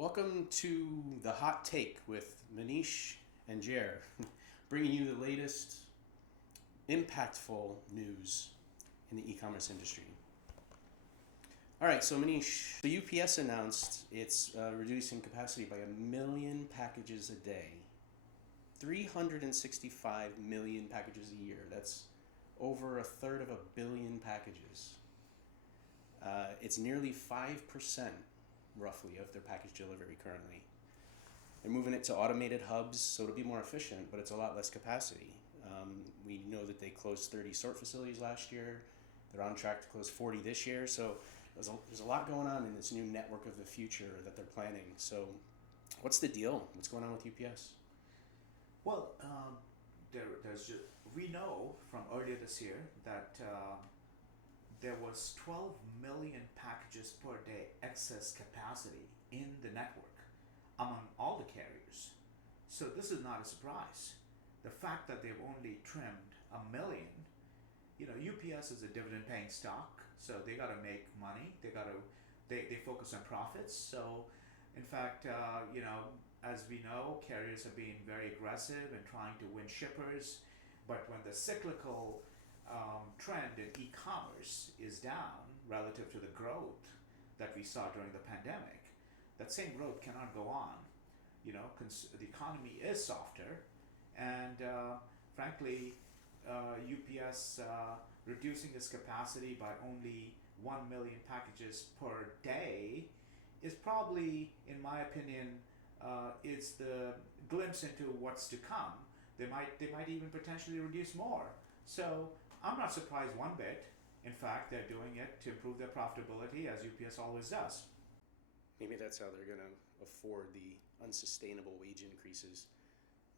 Welcome to the Hot Take with Manish and Jer, bringing you the latest impactful news in the e-commerce industry. All right, so Manish, the UPS announced it's reducing capacity by 1 million packages a day. 365 million packages a year. That's over a third of a billion packages. It's nearly 5%, roughly, of their package delivery currently. They're moving it to automated hubs, so it'll be more efficient, but it's a lot less capacity. We know that they closed 30 sort facilities last year. They're on track to close 40 this year, so there's a lot going on in this new network of the future that they're planning. So what's the deal? What's going on with UPS? Well, we know from earlier this year that there was 12 million packages per day excess capacity in the network among all the carriers. So this is not a surprise. The fact that they've only trimmed 1 million, UPS is a dividend-paying stock, so they got to make money. They focus on profits. So, in fact, as we know, carriers have been very aggressive in trying to win shippers. But when the cyclical trend in e-commerce is down relative to the growth that we saw during the pandemic, that same growth cannot go on. The economy is softer, and frankly, UPS reducing its capacity by only 1 million packages per day is probably, in my opinion, it's the glimpse into what's to come. They might even potentially reduce more. So I'm not surprised one bit. In fact, they're doing it to improve their profitability, as UPS always does. Maybe that's how they're going to afford the unsustainable wage increases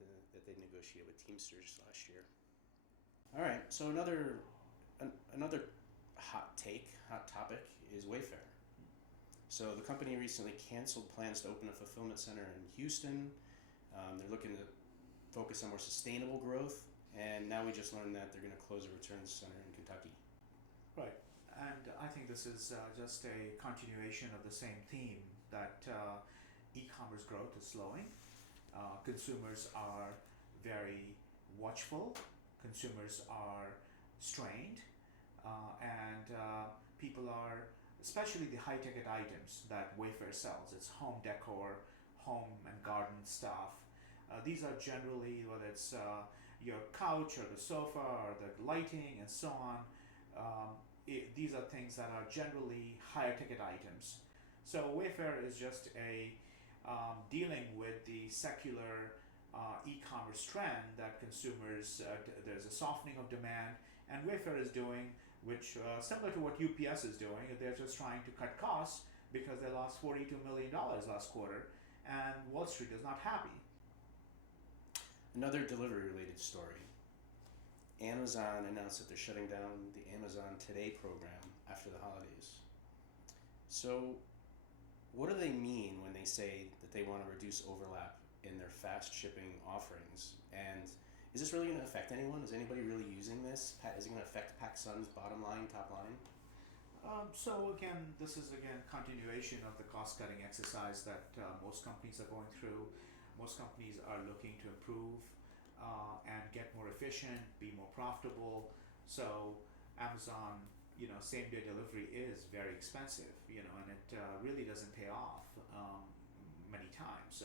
that they negotiated with Teamsters last year. All right, so another hot topic is Wayfair. So the company recently canceled plans to open a fulfillment center in Houston. They're looking to focus on more sustainable growth, and now we just learned that they're going to close a returns center in Kentucky. Right, and I think this is just a continuation of the same theme that e-commerce growth is slowing. Consumers are very watchful. Consumers are strained, and people are, especially the high-ticket items that Wayfair sells. It's home decor, home and garden stuff. These are generally, whether it's your couch or the sofa or the lighting and so on, these are things that are generally higher ticket items. So Wayfair is just dealing with the secular e-commerce trend that consumers, there's a softening of demand, and Wayfair is doing, which similar to what UPS is doing, they're just trying to cut costs because they lost $42 million last quarter, and Wall Street is not happy. Another delivery-related story. Amazon announced that they're shutting down the Amazon Today program after the holidays. So what do they mean when they say that they want to reduce overlap in their fast shipping offerings? And is this really going to affect anyone? Is anybody really using this? Is it going to affect PacSun's bottom line, top line? So again, this is continuation of the cost-cutting exercise that most companies are going through. Most companies are looking to improve and get more efficient, be more profitable. So Amazon, same-day delivery is very expensive, and it really doesn't pay off many times,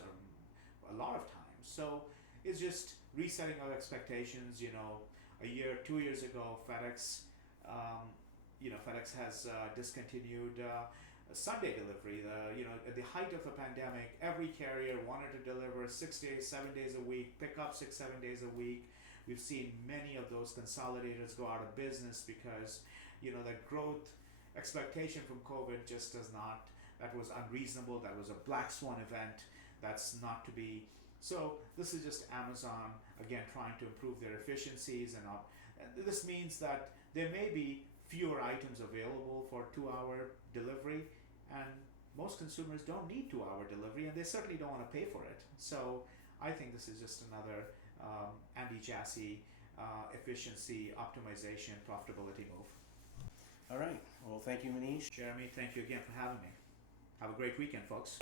a lot of times. So it's just resetting our expectations. A year, 2 years ago, FedEx has discontinued Sunday delivery. At the height of the pandemic, every carrier wanted to deliver 6 days, 7 days a week, pick up 6, 7 days a week. We've seen many of those consolidators go out of business because, the growth expectation from COVID just that was unreasonable. That was a black swan event. That's not to be. So this is just Amazon, again, trying to improve their efficiencies. And this means that there may be fewer items available for 2-hour delivery, and most consumers don't need 2-hour delivery, and they certainly don't want to pay for it. So I think this is just another Andy Jassy efficiency, optimization, profitability move. All right. Well, thank you, Manish. Jeremy, thank you again for having me. Have a great weekend, folks.